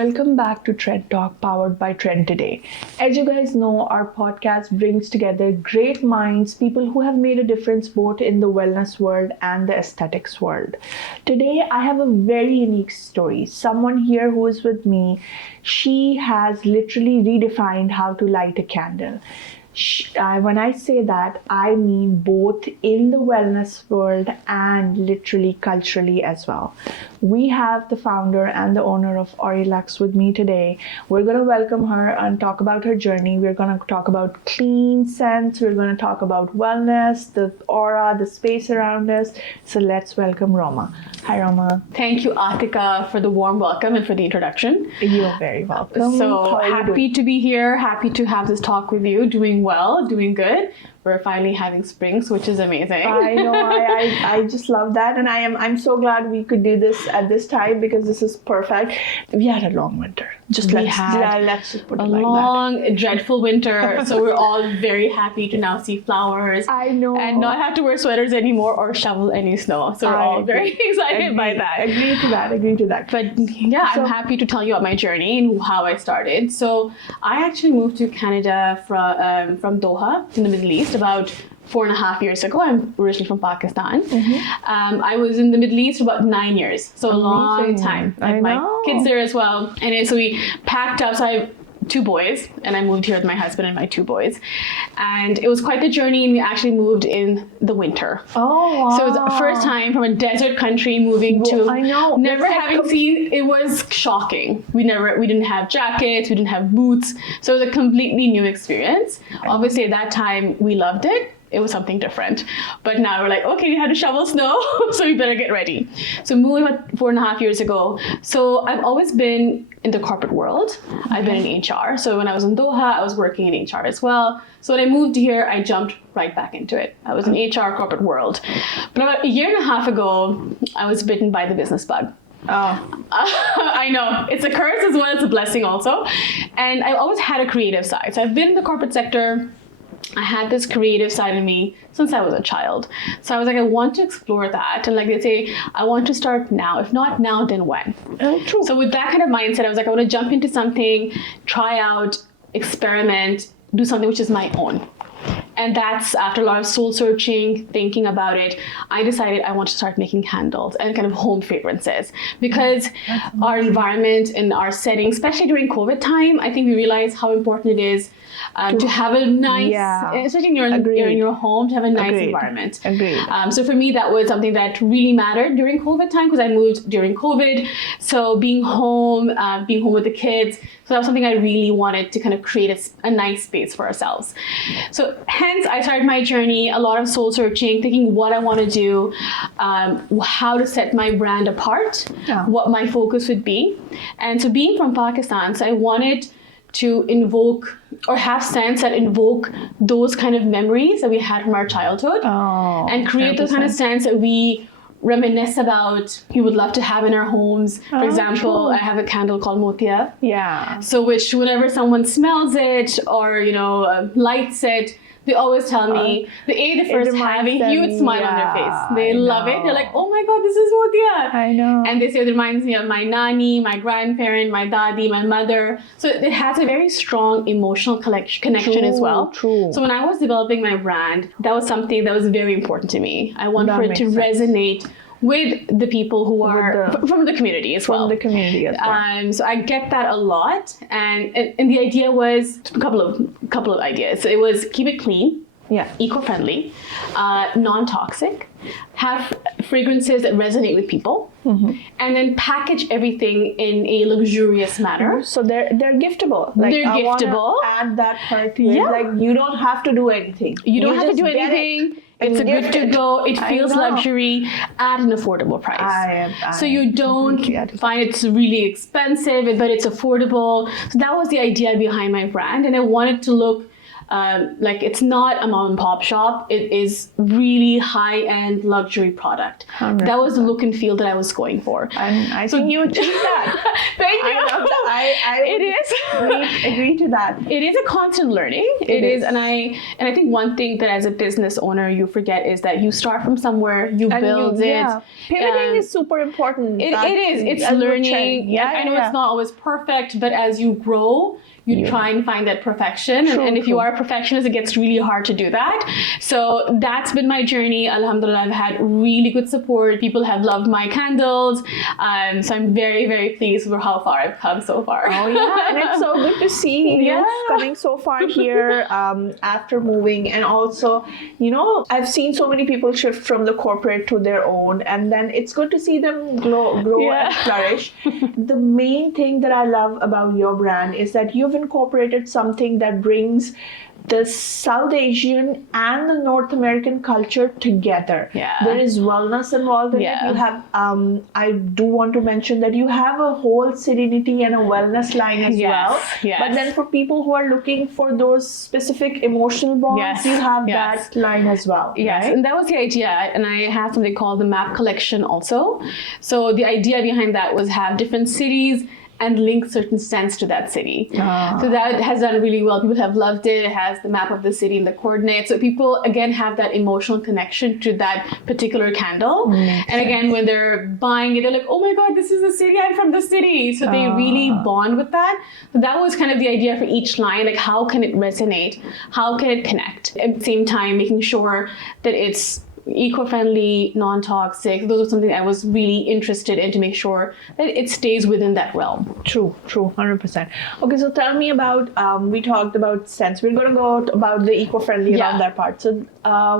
welcome back to TrendTalk powered by Trend Today. As you guys know, our podcast brings together great minds, people who have made a difference both in the wellness world and the aesthetics world. Today, I have a very unique story. Someone here who is with me, she has literally redefined how to light a candle. When I say that, I mean both in the wellness world and literally culturally as well. We have the founder and the owner of Orielux with me today. We're going to welcome her and talk about her journey. We're going to talk about clean scents. We're going to talk about wellness, the aura, the space around us. So let's welcome Rohma. Hi, Rohma. Thank you, Atika, for the warm welcome and for the introduction. You're very welcome. So happy to be here. Happy to have this talk with you. Doing well, doing good. We're finally having springs, which is amazing. I know. I just love that, and I'm so glad we could do this at this time because this is perfect. We had a long winter. Let's just put it like long, dreadful winter. So we're all very happy to now see flowers. I know. And not have to wear sweaters anymore or shovel any snow. So we're all very excited by that. Agree to that. But yeah, I'm happy to tell you about my journey and how I started. So I actually moved to Canada from Doha in the Middle East about 4.5 years ago. I'm originally from Pakistan. Mm-hmm. I was in the Middle East for about 9 years, so a long time. I my kids there as well. And so we packed up. So I have 2 boys, and I moved here with my husband and my 2 boys. And it was quite the journey, and we actually moved in the winter. Oh, wow. So it was the first time from a desert country moving to never having seen, it was shocking. We didn't have jackets, we didn't have boots. So it was a completely new experience. Obviously at that time we loved it. It was something different. But now we're like, okay, we had to shovel snow, so we better get ready. So moving about 4.5 years ago. So I've always been in the corporate world. I've been in HR. So when I was in Doha, I was working in HR as well. So when I moved here, I jumped right back into it. I was in HR corporate world. But about 1.5 years ago, I was bitten by the business bug. Oh. I know. It's a curse as well as a blessing also. And I've always had a creative side. So I've been in the corporate sector. I had this creative side of me since I was a child. So I was like, I want to explore that. And like they say, I want to start now. If not now, then when? Oh, true. So with that kind of mindset, I was like, I want to jump into something, try out, experiment, do something which is my own. And that's after a lot of soul searching, thinking about it, I decided I want to start making candles and kind of home fragrances because our environment and our setting, especially during COVID time, I think we realized how important it is to have a nice, especially in your home, to have a nice environment. Agreed. So for me, that was something that really mattered during COVID time because I moved during COVID. So being home with the kids, so that was something I really wanted to kind of create a nice space for ourselves. So hence, I started my journey, a lot of soul searching, thinking what I want to do, how to set my brand apart, what my focus would be. And so being from Pakistan, so I wanted to invoke or have scents that invoke those kind of memories that we had from our childhood and create 100%. Those kind of scents that we reminisce about, we would love to have in our homes. For example, I have a candle called Motia. Yeah. So which whenever someone smells it or, lights it, they always tell me, the first have a huge smile on their face. They love it. They're like, oh my God, this is Motia. I know. And they say it reminds me of my nani, my grandparent, my dadi, my mother. So it has a very strong emotional connection as well. True. So when I was developing my brand, that was something that was very important to me. I wanted for it to resonate with the people who are from the community as well. From the community as well. So I get that a lot, and the idea was a couple of ideas. So it was keep it clean, eco-friendly, non-toxic, have fragrances that resonate with people, and then package everything in a luxurious manner. So they're giftable. They're giftable. Add that part to it. Like you don't have to do anything. You don't have to do anything. It's good to go. It feels luxury at an affordable price. So you don't find it's really expensive, but it's affordable. So that was the idea behind my brand. And I wanted to look Like it's not a mom and pop shop. It is really high-end luxury product. 100%. That was the look and feel that I was going for. And I think you achieved that. Thank you. I love that. I It is. agree to that. It is a constant learning. It is. And I think one thing that as a business owner you forget is that you start from somewhere, you build it. Yeah. Pivoting is super important. It is. It's learning. Yeah, I know it's not always perfect, but as you grow, you try and find that perfection. And if you are a perfectionist, it gets really hard to do that. So that's been my journey. Alhamdulillah, I've had really good support. People have loved my candles. So I'm very, very pleased with how far I've come so far. Oh, yeah. And it's so good to see you coming so far here after moving. And also, I've seen so many people shift from the corporate to their own. And then it's good to see them grow and flourish. The main thing that I love about your brand is that you've incorporated something that brings the South Asian and the North American culture together. Yeah. There is wellness involved in it. You have, I do want to mention that you have a whole serenity and a wellness line as well. Yes. But then for people who are looking for those specific emotional bonds, you have that line as well. Yes, right? and that was the idea. And I have something called the map collection also. So the idea behind that was have different cities and link certain scents to that city. So that has done really well. People have loved it. It has the map of the city and the coordinates. So people, again, have that emotional connection to that particular candle. And again, when they're buying it, they're like, oh my God, this is the city. I'm from the city. So they really bond with that. So that was kind of the idea for each line. Like, how can it resonate? How can it connect? At the same time, making sure that it's eco-friendly, non-toxic. Those are something I was really interested in to make sure that it stays within that realm. True, 100%. Okay, so tell me about, we talked about scents. We're going to go about the eco-friendly around that part. So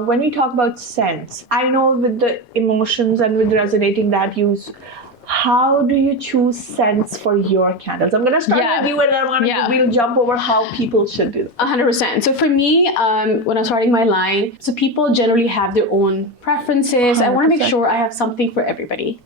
when we talk about scents, I know with the emotions and with resonating that use, how do you choose scents for your candles? I'm going to start with you and then we'll jump over how people should do that. 100%. So for me, when I'm starting my line, so people generally have their own preferences. 100%. I want to make sure I have something for everybody.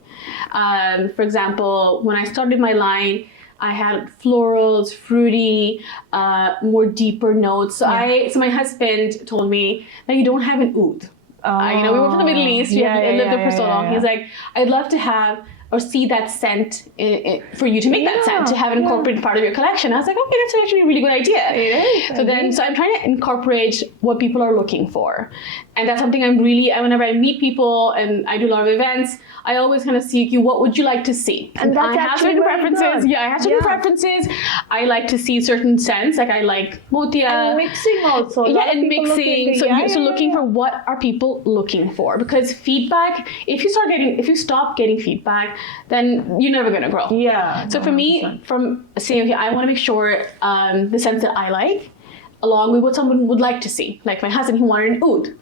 For example, when I started my line, I had florals, fruity, more deeper notes. So so my husband told me that you don't have an oud. We were from the Middle East. We lived there for so long. He's like, I'd love to have or see that scent for you to make that scent, to have it incorporated part of your collection. I was like, okay, that's actually a really good idea. It is. So I'm trying to incorporate what people are looking for. And that's something whenever I meet people and I do a lot of events, I always kind of seek you, what would you like to see? And that's I have certain preferences. Good. I have certain preferences. I like to see certain scents, like I like motia. And mixing also. And mixing. So looking for what are people looking for? Because feedback, if you stop getting feedback, then you're never gonna grow. So for me, from saying, okay, I want to make sure the scents that I like, along with what someone would like to see. Like my husband, he wanted an oud.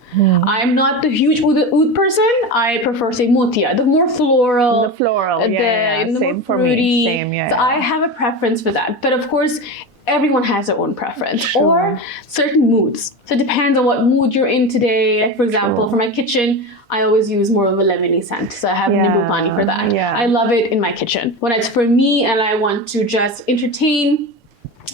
I'm not the huge oud person. I prefer, say, motia, the more floral. The floral, the same more fruity. For me. So I have a preference for that. But of course, everyone has their own preference or certain moods. So it depends on what mood you're in today. Like for example, for my kitchen, I always use more of a lemony scent. So I have nimbu pani for that. I love it in my kitchen. When it's for me and I want to just entertain,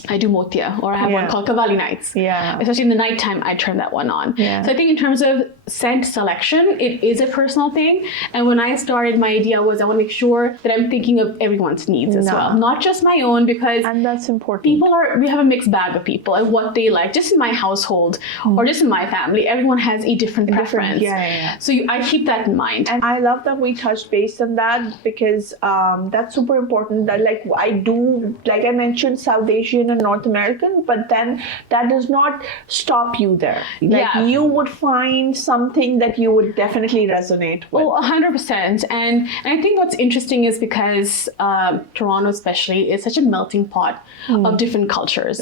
I do motia, or I have one called Kavali Nights. Especially in the nighttime, I turn that one on. So I think in terms of scent selection, it is a personal thing. And when I started, my idea was I want to make sure that I'm thinking of everyone's needs as well, not just my own, because and that's important. We have a mixed bag of people and what they like. Just in my household or just in my family, everyone has a different preference. So I keep that in mind. And I love that we touched base on that because that's super important. That I mentioned South Asian and North American, but then that does not stop you there. You would find something that you would definitely resonate with. Oh, 100%. And I think what's interesting is because Toronto especially is such a melting pot of different cultures.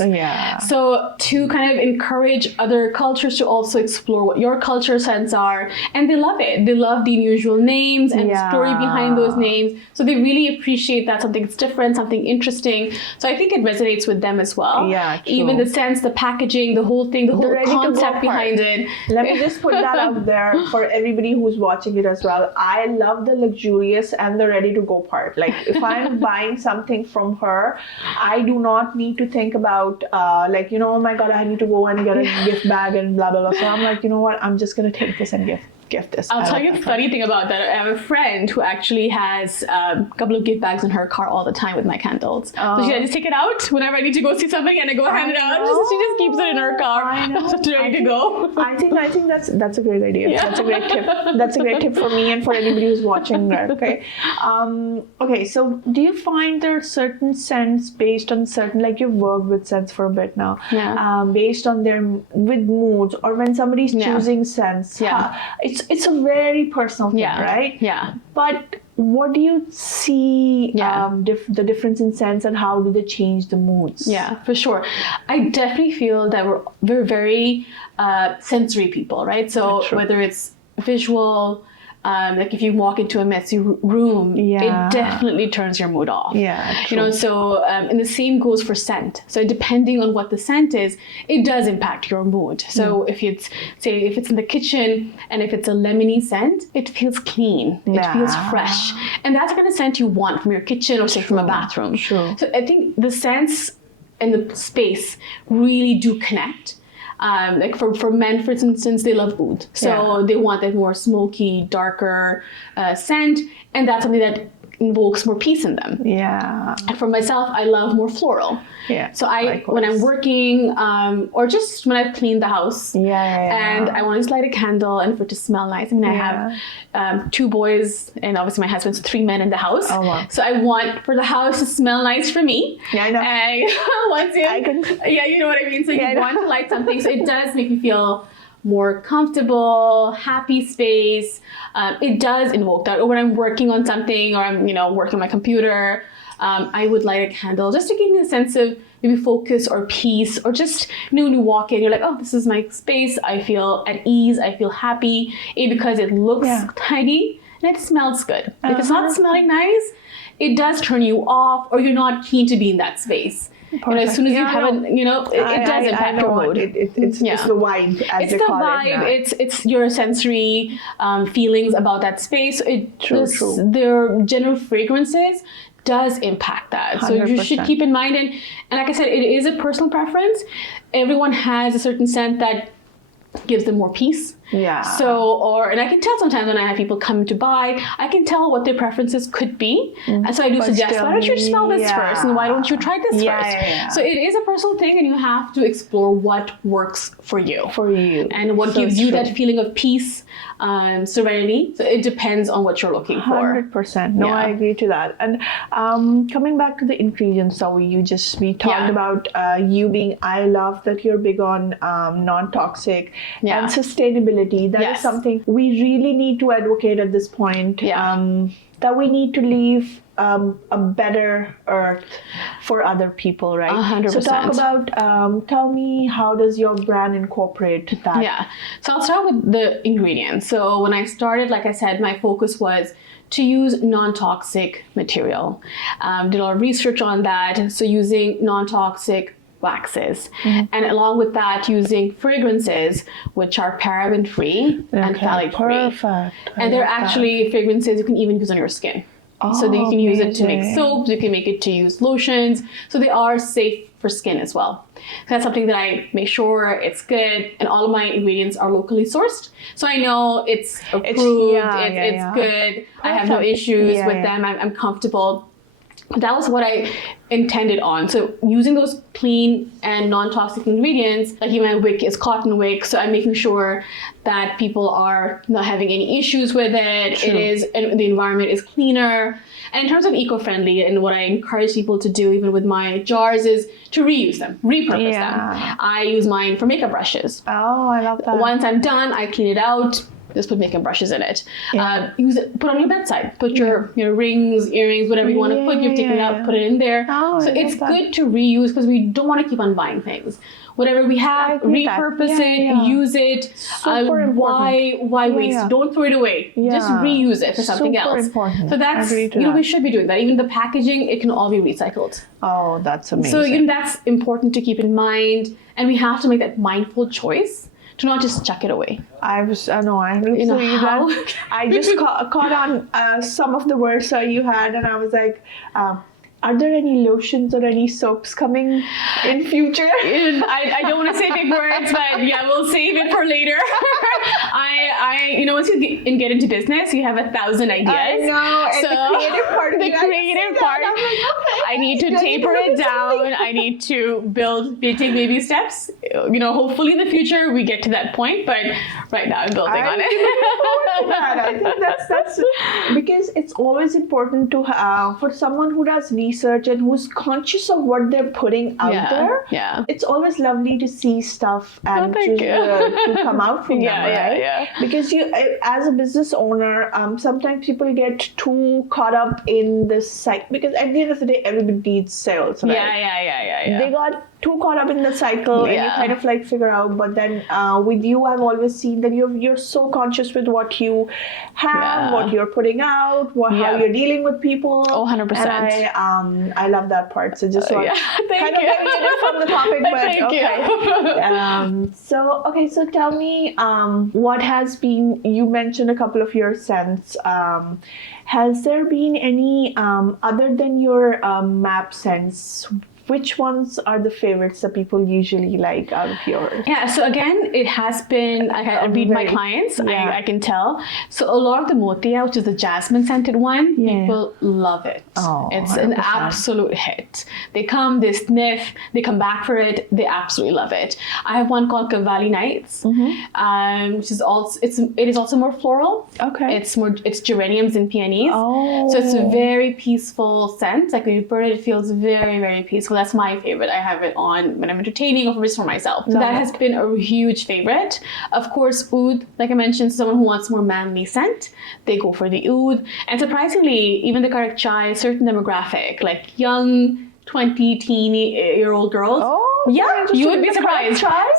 So to kind of encourage other cultures to also explore what your culture scents are, and they love it. They love the unusual names and the story behind those names. So they really appreciate that something's different, something interesting. So I think it resonates with them as well. True. Even the scents, the packaging, the whole thing, the whole concept behind it. Let me just put that out there for everybody who's watching it as well. I love the luxurious and the ready to go part. Like if I'm buying something from her, I do not need to think about oh my God, I need to go and get a gift bag and blah, blah, blah. So I'm like, you know what? I'm just going to take this and gift this. I'll tell you a funny thing about that. I have a friend who actually has a couple of gift bags in her car all the time with my candles. So I just take it out whenever I need to go see somebody and I go hand it out. She just keeps it in her car. Ready to go. I think that's a great idea. Yeah. That's a great tip. That's a great tip for me and for anybody who's watching that. Okay. Okay. So do you find there are certain scents based on certain, like you've worked with scents for a bit now, based on with moods or when somebody's choosing scents? It's a very personal thing, right? Yeah. But what do you see the difference in scents and how do they change the moods? Yeah, for sure. I definitely feel that we're very sensory people, right? So whether it's visual, like if you walk into a messy room, it definitely turns your mood off. Yeah, true. So and the same goes for scent. So depending on what the scent is, it does impact your mood. So if it's in the kitchen and if it's a lemony scent, it feels clean. It feels fresh. And that's the kind of scent you want from your kitchen or say from a bathroom. Sure. So I think the scents and the space really do connect. Like for men, for instance, they love oud. So they want that more smoky, darker scent. And that's something that invokes more peace in them. Yeah. And for myself, I love more floral. Yeah. So when I'm working or just when I've cleaned the house and I want to light a candle and for it to smell nice. I mean, I have 2 boys and obviously my husband's 3 men in the house. Oh, wow. So I want for the house to smell nice for me. Yeah, I know. And you know what I mean? So you want to light something. So it does make me feel more comfortable, happy space. It does invoke that. Or when I'm working on something or I'm, working on my computer, I would light a candle just to give me a sense of maybe focus or peace or just, when you walk in, you're like, oh, this is my space. I feel at ease. I feel happy because it looks tidy and it smells good. If it's not smelling nice, it does turn you off or you're not keen to be in that space. As soon as you haven't, it does impact your mood. It's the vibe, as they call it. It's your sensory feelings about that space. True. Their general fragrances does impact that. 100%. So you should keep in mind, and like I said, it is a personal preference. Everyone has a certain scent that gives them more peace. Yeah. And I can tell sometimes when I have people come to buy, I can tell what their preferences could be. And so I do suggest, why don't you smell this first? And why don't you try this first? Yeah. So it is a personal thing and you have to explore what works for you. And what gives you that feeling of peace, serenity. So it depends on what you're looking for. 100%. No, I agree to that. And coming back to the ingredients, so we talked about you being, I love that you're big on non-toxic and sustainability. That is something we really need to advocate at this point. That we need to leave a better earth for other people, right? 100%. So talk about, tell me, how does your brand incorporate that? Yeah. So I'll start with the ingredients. So when I started, like I said, my focus was to use non-toxic material. Did a lot of research on that. So using non-toxic waxes, and along with that using fragrances which are paraben free and phthalate free. And they're actually fragrances you can even use on your skin. So that you can use it to make soaps, you can make it to use lotions. So they are safe for skin as well. So that's something that I make sure it's good, and all of my ingredients are locally sourced. So I know it's approved, it's good. I have no issues with them. I'm comfortable. That was what I intended on. So using those clean and non-toxic ingredients, like even my wick is cotton wick, so I'm making sure that people are not having any issues with it. And the environment is cleaner. And in terms of eco-friendly, and what I encourage people to do, even with my jars, is to reuse them, repurpose them. I use mine for makeup brushes. Oh, I love that. Once I'm done, I clean it out. Just put makeup brushes in it. Use it. Put on your bedside. Put your rings, earrings, whatever you want to put. You've taken it out, put it in there. Oh, so it's good to reuse because we don't want to keep on buying things. Whatever we have, repurpose it, use it. Why waste? Don't throw it away. Just reuse it for something else. Important. So that's we should be doing that. Even the packaging, it can all be recycled. Oh, that's amazing. So that's important to keep in mind, and we have to make that mindful choice to not just chuck it away. I just caught on some of the words that you had, and I was like, are there any lotions or any soaps coming in future? I don't want to say big words, but yeah, we'll save it for later. Once you get into business, you have 1,000 ideas. I know, and so the creative part of the creative part, I'm like, okay, I need to taper it down. I need to take baby steps. Hopefully in the future we get to that point, but right now I'm building on it. I think that's because it's always important to for someone who does research and who's conscious of what they're putting out there. Yeah. It's always lovely to see stuff and to come out from them, right? Yeah. Because you, as a business owner, sometimes people get too caught up in this cycle, because at the end of the day, everybody needs sales, right? Yeah. They got too caught up in the cycle, and you kind of like figure out. But then with you, I've always seen that you're so conscious with what you have, what you're putting out, how you're dealing with people. 100%. And I love that part. So just kind of you. from the topic, but Thank okay. So tell me, what has been? You mentioned a couple of your scents. Has there been any other than your map scents? Which ones are the favorites that people usually like out of yours? Yeah, so again, it has been, I read my clients, I can tell. So a lot of the Motia, which is the jasmine scented one, people love it. Oh, it's 100%. an absolute hit. They come, they sniff, they come back for it, they absolutely love it. I have one called Cavalli Nights, which is it is also more floral. Okay. It's geraniums and peonies. Oh. So it's a very peaceful scent. Like when you burn it, it feels very, very peaceful. That's my favorite. I have it on when I'm entertaining or just for myself. So that has been a huge favorite. Of course, oud, like I mentioned, someone who wants more manly scent, they go for the oud. And surprisingly, even the Karak Chai, certain demographic, like young 20-year-old girls. Oh, yeah, you would be surprised. So I'm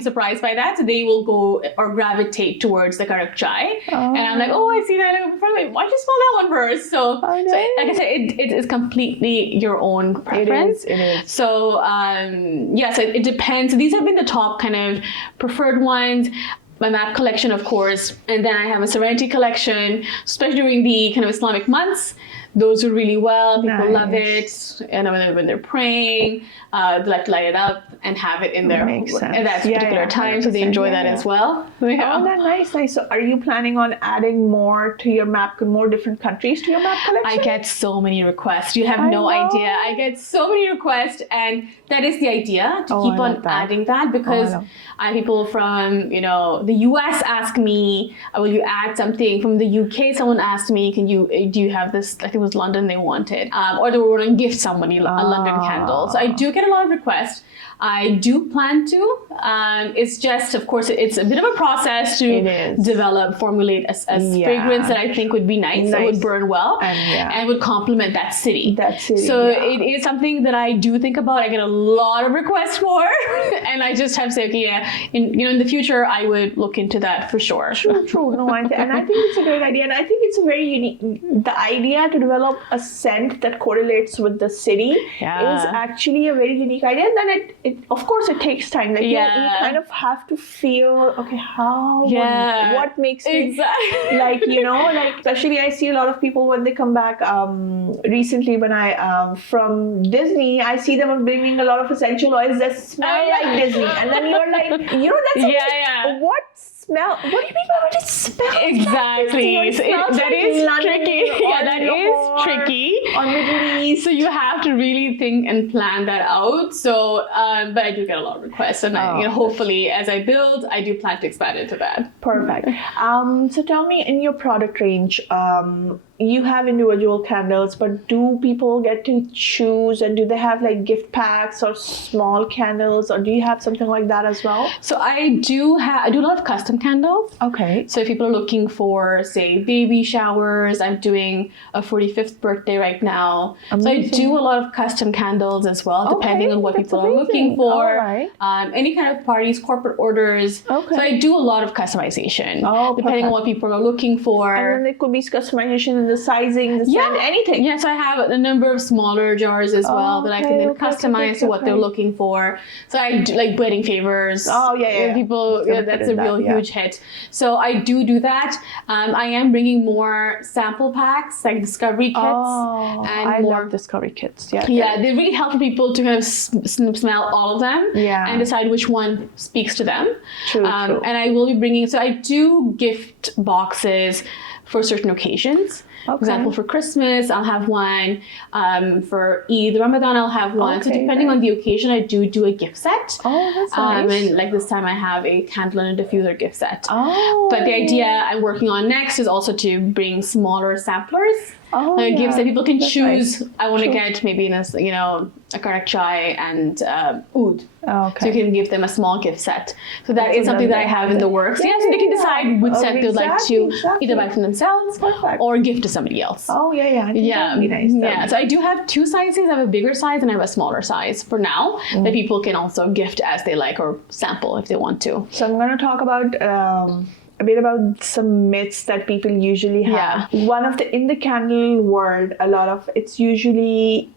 surprised by that. So they will go or gravitate towards the Karak Chai. And I'm like, I see that. Why don't you smell that one first? So like I said, it is completely your own preference. It is. So so it depends. So these have been the top kind of preferred ones. My map collection, of course, and then I have a Serenity collection, especially during the kind of Islamic months. Those do really well. People love it, and when they're praying, they like to light it up and have it in there at that particular time, so they enjoy that as well. Yeah. Oh, that's nice. So, are you planning on adding more to your map, more different countries to your map collection? I get so many requests. You have no idea. I get so many requests, and that is the idea, to keep on adding that, because I have people from the US ask me, will you add something? From the UK, someone asked me, do you have this? I think it was London they wanted, or they were going to gift somebody a London candle. So I do get a lot of requests. I do plan to. It's just, of course, it's a bit of a process to formulate a fragrance that I think would be nice. That would burn well, and would complement that city. So it is something that I do think about. I get a lot of requests for, and I just have to say, okay, in the future, I would look into that for sure. True. No, and I think it's a great idea, and I think it's a very unique. The idea to develop a scent that correlates with the city is actually a very unique idea. And then of course it takes time. Like you kind of have to feel, okay, what makes me like especially I see a lot of people when they come back. Recently, when I from Disney, I see them bringing a lot of essential oils that smell like Disney, and then you're like, that's what smell? What do you mean by what it smells? Exactly. Like so that is tricky. That is tricky. On Middle East. So you have to really think and plan that out. So, but I do get a lot of requests, and hopefully, as I build, I do plan to expand into that. Perfect. So tell me, in your product range, you have individual candles, but do people get to choose, and do they have like gift packs or small candles, or do you have something like that as well? So I do a lot of custom candles. Okay. So if people are looking for, say, baby showers, I'm doing a 45th birthday right now. Amazing. So I do a lot of custom candles as well, depending on what people are looking for. Any kind of parties, corporate orders. So I do a lot of customization, depending on what people are looking for. And then there could be customization in the sizing, the scent, anything? Yes, I have a number of smaller jars as well that I can then customize to what they're looking for. So I do like wedding favors. Oh, yeah. People, that's a real huge hit. So I do that. I am bringing more sample packs, like discovery kits. Oh, and I more love discovery kits. Yeah. Yeah, they really help people to kind of smell all of them and decide which one speaks to them. True. And I will be bringing, so I do gift boxes for certain occasions. For example, for Christmas, I'll have one. For Eid, Ramadan, I'll have one. So depending on the occasion, I do a gift set. Oh, that's nice. And like this time I have a candle and a diffuser gift set. Oh. But the idea I'm working on next is also to bring smaller samplers. Gifts that people can choose. Nice. I want to get maybe in a karak chai and oud. So you can give them a small gift set. So that is something that I have in the works. So they can decide which set they'd like to either buy for themselves or gift to somebody else. Oh I think that'd be nice. Yeah. So I do have two sizes. I have a bigger size and I have a smaller size for now that people can also gift as they like or sample if they want to. So I'm going to talk about a bit about some myths that people usually have. One of in the candle world, a lot of it's usually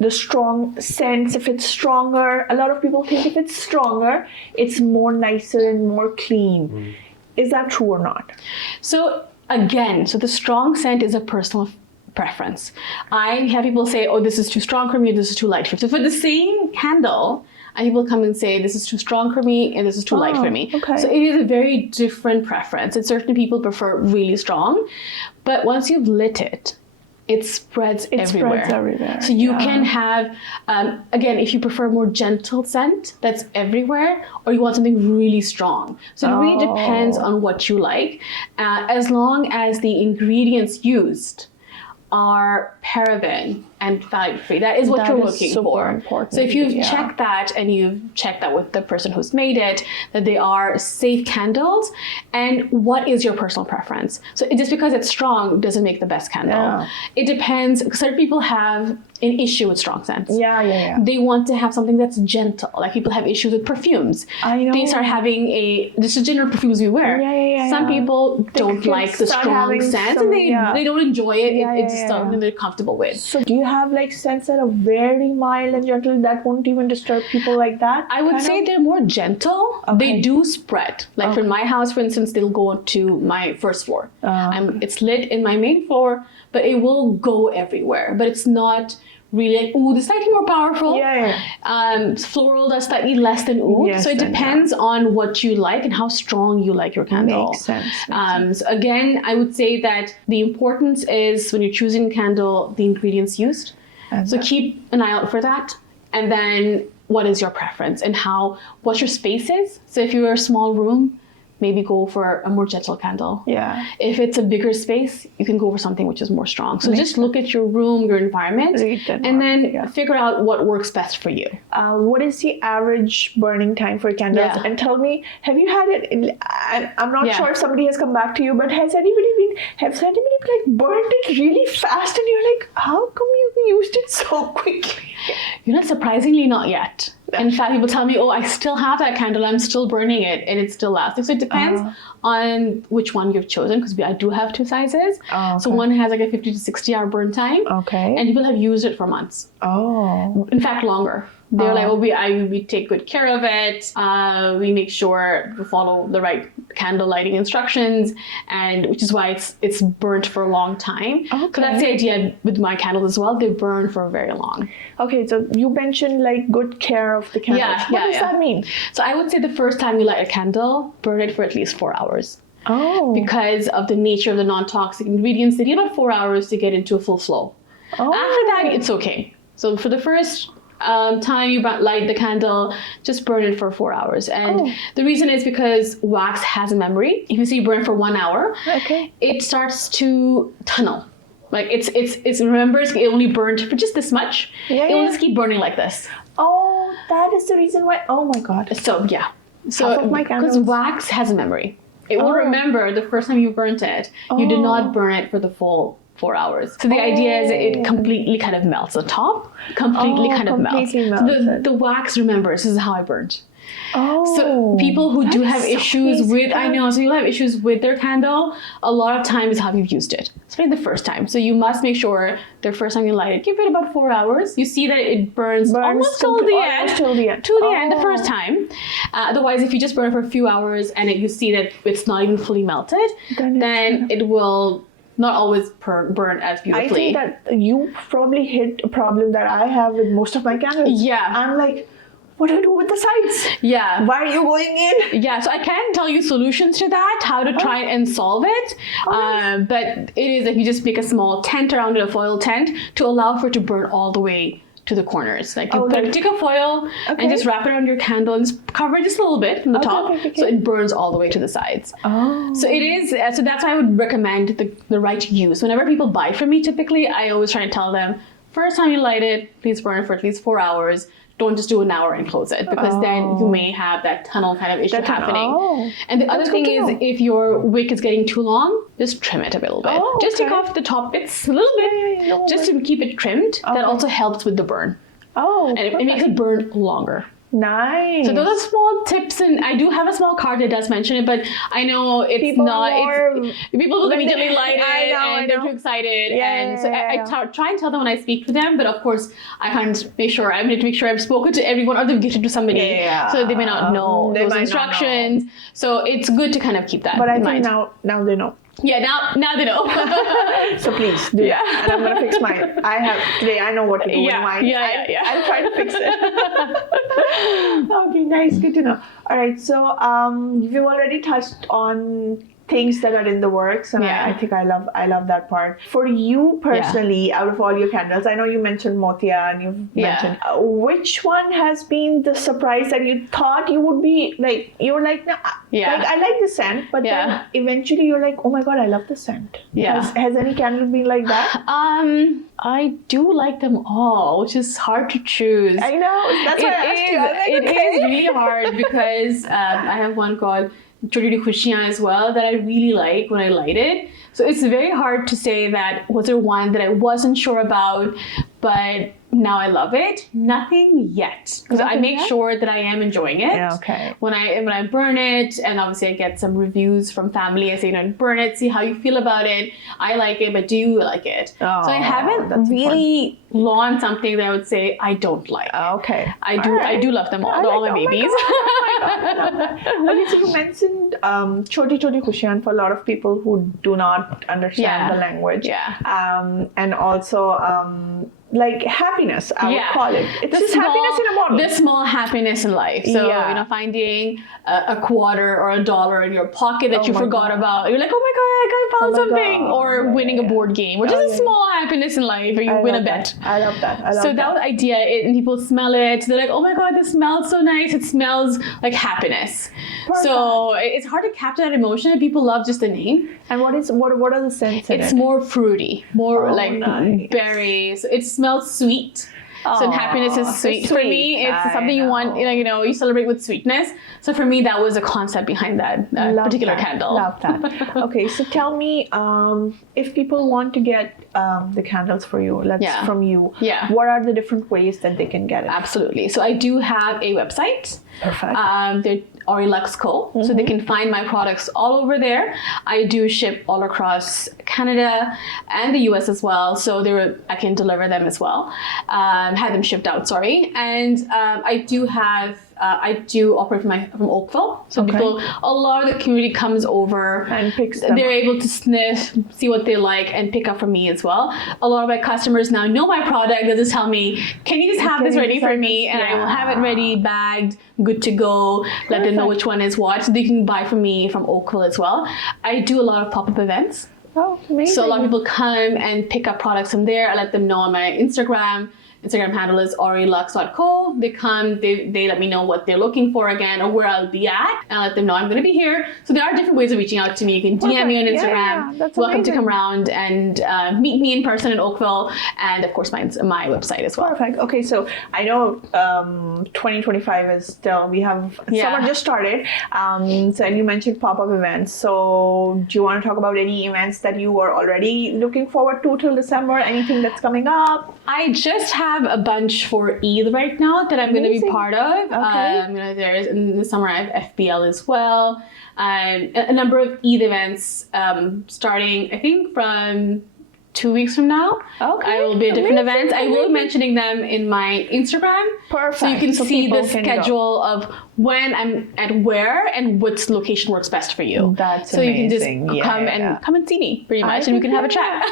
the strong scents. If it's stronger, a lot of people think if it's stronger, it's more nicer and more clean. Is that true or not? So again, the strong scent is a personal preference. I have people say, oh, this is too strong for me, this is too light for me. So for the same candle, people come and say, this is too strong for me and this is too light for me. So it is a very different preference. And certain people prefer really strong. But once you've lit it, it spreads everywhere. So you can have, again, if you prefer more gentle scent that's everywhere, or you want something really strong. So it really depends on what you like. As long as the ingredients used are paraben and phthalate free. That is what you're looking for. Important. So if you've checked that and you've checked that with the person who's made it, that they are safe candles, and what is your personal preference? So just because it's strong doesn't make the best candle. It depends. Certain people have an issue with strong scents. They want to have something that's gentle. Like people have issues with perfumes. I know. They start having this is general perfumes we wear. Some people don't like the strong scents and they don't enjoy it. It's just something they're comfortable with. So do you have like scents that are very mild and gentle that won't even disturb people like that? I would say they're more gentle. They do spread. Like for my house, for instance, they'll go to my first floor. It's lit in my main floor, but it will go everywhere. But it's not really like oud is slightly more powerful. Floral is slightly less than oud. So it depends on what you like and how strong you like your candle. Makes sense. So again, I would say that the importance is when you're choosing a candle, the ingredients used. So keep an eye out for that. And then what is your preference and what your space is. So if you're a small room, maybe go for a more gentle candle. If it's a bigger space, you can go for something which is more strong. So just look at your room, your environment, and then figure out what works best for you. What is the average burning time for candles? And tell me, have you had it? I'm not sure if somebody has come back to you, but has anybody like burned it really fast and you're like, how come you used it so quickly? Surprisingly, not yet. In fact, people tell me, oh, I still have that candle, I'm still burning it, and it's still lasting. So it depends on which one you've chosen, because I do have two sizes. So one has like a 50 to 60 hour burn time. And people have used it for months. In fact, longer. They're like, we take good care of it. We make sure to follow the right candle lighting instructions, and which is why it's burnt for a long time. So that's the idea with my candles as well. They burn for very long. So you mentioned like good care of the candles. What does that mean? So I would say the first time you light a candle, burn it for at least 4 hours. Because of the nature of the non-toxic ingredients, they need about 4 hours to get into a full flow. After that, it's okay. So for the first time you light the candle, just burn it for 4 hours. And the reason is because wax has a memory. If you see burn for 1 hour, it starts to tunnel. Like it remembers it only burned for just this much. It will just keep burning like this. That is the reason why. Oh my god. So because wax has a memory. It will remember the first time you burnt it. You did not burn it for the full 4 hours. So the idea is it completely kind of melts. The top completely kind of melts. So the wax remembers, this is how I burnt. So people who do have issues with, I I know, so you'll have issues with their candle, a lot of times how you've used it, especially the first time. So you must make sure the first time you light it, give it about 4 hours. You see that it burns almost till the end. To the end the first time. Otherwise, if you just burn it for a few hours and you see that it's not even fully melted, then it will not always burn as beautifully. I think that you probably hit a problem that I have with most of my candles. Yeah. I'm like, what do I do with the sides? Yeah. Why are you going in? Yeah, so I can tell you solutions to that, how to try and solve it. But it is like you just make a small tent around it, a foil tent, to allow for it to burn all the way to the corners. Like you take a foil and just wrap it around your candle and just cover it just a little bit from the top, so it burns all the way to the sides. So it is. So that's why I would recommend the right use. Whenever people buy from me, typically I always try to tell them, first time you light it, please burn it for at least 4 hours. Don't just do an hour and close it, because then you may have that tunnel kind of issue happening. And the other thing is, if your wick is getting too long, just trim it a little bit. Just take off the top bits a little bit, just to keep it trimmed. That also helps with the burn. And it makes it burn longer. Nice. So those are small tips, and I do have a small card that does mention it, but I know it's people will immediately light it and they're too excited. So I try and tell them when I speak to them, but of course I need to make sure I've spoken to everyone or they've given to somebody, so they may not know those instructions. So it's good to kind of keep that. But I in think mind. now they know. Yeah, now they know. So please do that. And I'm gonna fix mine. I know what to do with mine. I'll try to fix it. Okay, nice, good to know. All right, so you've already touched on things that are in the works, and I think I love that part. For you personally, out of all your candles, I know you mentioned Motia and you've mentioned which one has been the surprise that you thought you would be like, you were like, no, like, I like the scent, but then eventually you're like, oh my god, I love the scent. Has any candle been like that? I do like them all, which is hard to choose. I know, that's why I asked you. It is really hard because I have one called Choti Choti Khushiyan as well that I really like when I light it. So it's very hard to say that was there one that I wasn't sure about, but now I love it. Nothing yet, because I make sure that I am enjoying it. When I burn it, and obviously I get some reviews from family. I say, burn it, see how you feel about it. I like it, but do you like it? So I haven't really launched something that I would say I don't like. I do love them all. All my babies. Okay, so you mentioned Choti Choti Khushiyan for a lot of people who do not understand the language. And also like happiness, I would call it. It's just happiness in a bottle. The small happiness in life. So, finding a quarter or $1 in your pocket that you forgot about. You're like, oh my god, I found something. Or winning a board game, which is a small happiness in life, or you win a bet. I love that. So that was the idea. And people smell it. They're like, oh my god, this smells so nice. It smells like happiness. So it's hard to capture that emotion. People love just the name. And what are the scents in it? It's more fruity, more berries. It smells sweet. So happiness is sweet. For me, it's something you want, you celebrate with sweetness. So for me, that was the concept behind that particular candle. Love that. Okay, so tell me, if people want to get the candles for you, from you, what are the different ways that they can get it? Absolutely. So I do have a website. Perfect. They're Aurie Luxe Co. So they can find my products all over there. I do ship all across Canada and the US as well. So I can deliver them as well. Have them shipped out, And I do operate from Oakville. So a lot of the community comes over and picks them. They're able to sniff, see what they like, and pick up from me as well. A lot of my customers now know my product. They just tell me, can you just have this ready for me? And I will have it ready, bagged, good to go. Let them know which one is what. So they can buy from me from Oakville as well. I do a lot of pop-up events. Oh, amazing. So a lot of people come and pick up products from there. I let them know on my Instagram handle is aureelux.co. They come, they let me know what they're looking for again, or where I'll be at, and I let them know I'm going to be here. So there are different ways of reaching out to me. You can DM me on Instagram. That's welcome amazing. to come around and meet me in person in Oakville, and of course my website as well. Perfect. Okay, so I know 2025 is still, we have summer just started. So you mentioned pop-up events. So do you want to talk about any events that you are already looking forward to till December? Anything that's coming up? I just had have a bunch for Eid right now that I'm going to be Amazing. part of. Okay. There's in the summer I have FBL as well, and a number of Eid events starting I think from 2 weeks from now. Okay, I will be at different amazing, events. I will be amazing. mentioning them in my Instagram. Perfect. So you can So see the people can go. schedule of when I'm at where and which location works best for you. That's so you can just amazing. Yeah, come yeah. come and see me pretty much, I and we think, can have a yeah, chat.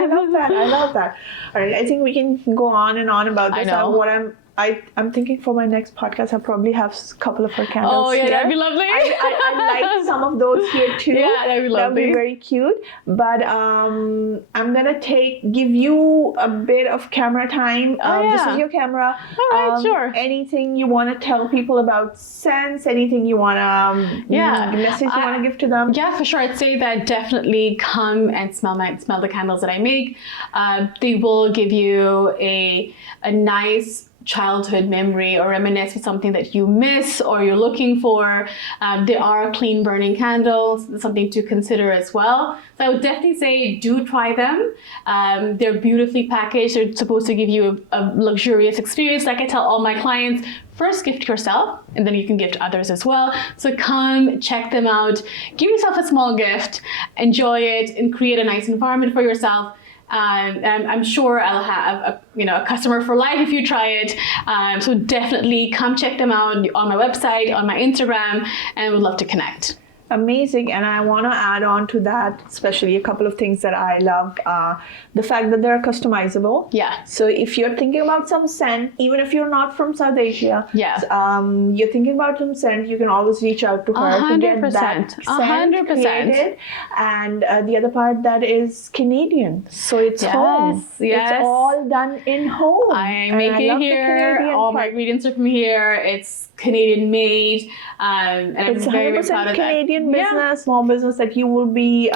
I love that. I love that. All right, I think we can go on and on about I this. know. I'm thinking for my next podcast, I'll probably have a couple of her candles. Oh yeah, here. that'd be lovely. I like some of those here too. Yeah, that'd be lovely. That'd be very cute. But I'm gonna give you a bit of camera time. This yeah. is your camera. All right, sure. Anything you want to tell people about scents? Anything you want to message you want to give to them? Yeah, for sure. I'd say that definitely come and smell the candles that I make. They will give you a nice childhood memory or reminisce with something that you miss or you're looking for. They are clean burning candles. That's something to consider as well. So I would definitely say do try them. They're beautifully packaged. They're supposed to give you a luxurious experience. Like I tell all my clients, first gift yourself and then you can gift others as well. So come check them out. Give yourself a small gift, enjoy it, and create a nice environment for yourself. And I'm sure I'll have a customer for life if you try it. So definitely come check them out on my website, on my Instagram, and would love to connect. Amazing. And I want to add on to that, especially a couple of things that I love. The fact that they're customizable. Yeah. So if you're thinking about some scent, even if you're not from South Asia, Yeah. You're thinking about some scent, you can always reach out to her to get that 100%. scent 100%. created. And the other part that is Canadian. So it's home. Yes. It's all done in home. I And make it love the here. Canadian All my part. ingredients are from here. It's Canadian made. And It's I'm very, very 100% proud of Canadian that. business, small business that you will be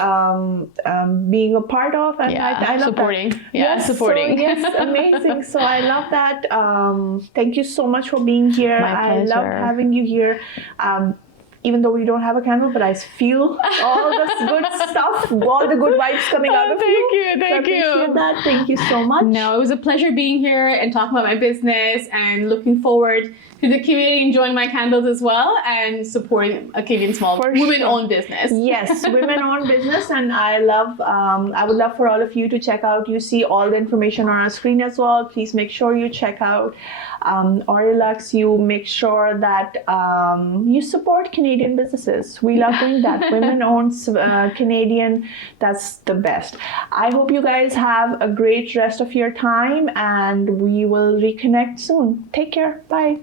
being a part of, and Yeah, I love supporting. that. Yeah, Yes, supporting. So, yes, amazing. So I love that. Thank you so much for being here. My I love pleasure. having you here. Even though we don't have a candle, but I feel all this good stuff, all the good vibes coming out of Thank you, So I thank you. appreciate that. Thank you so much. No, it was a pleasure being here and talking about my business and looking forward to the community enjoying my candles as well and supporting a Canadian small For women-owned business. Yes, women-owned business, and I would love for all of you to check out. You see all the information on our screen as well. Please make sure you check out Orielux. You make sure that you support Canadian businesses. We love doing that. Women-owned Canadian, that's the best. I hope you guys have a great rest of your time, and we will reconnect soon. Take care. Bye.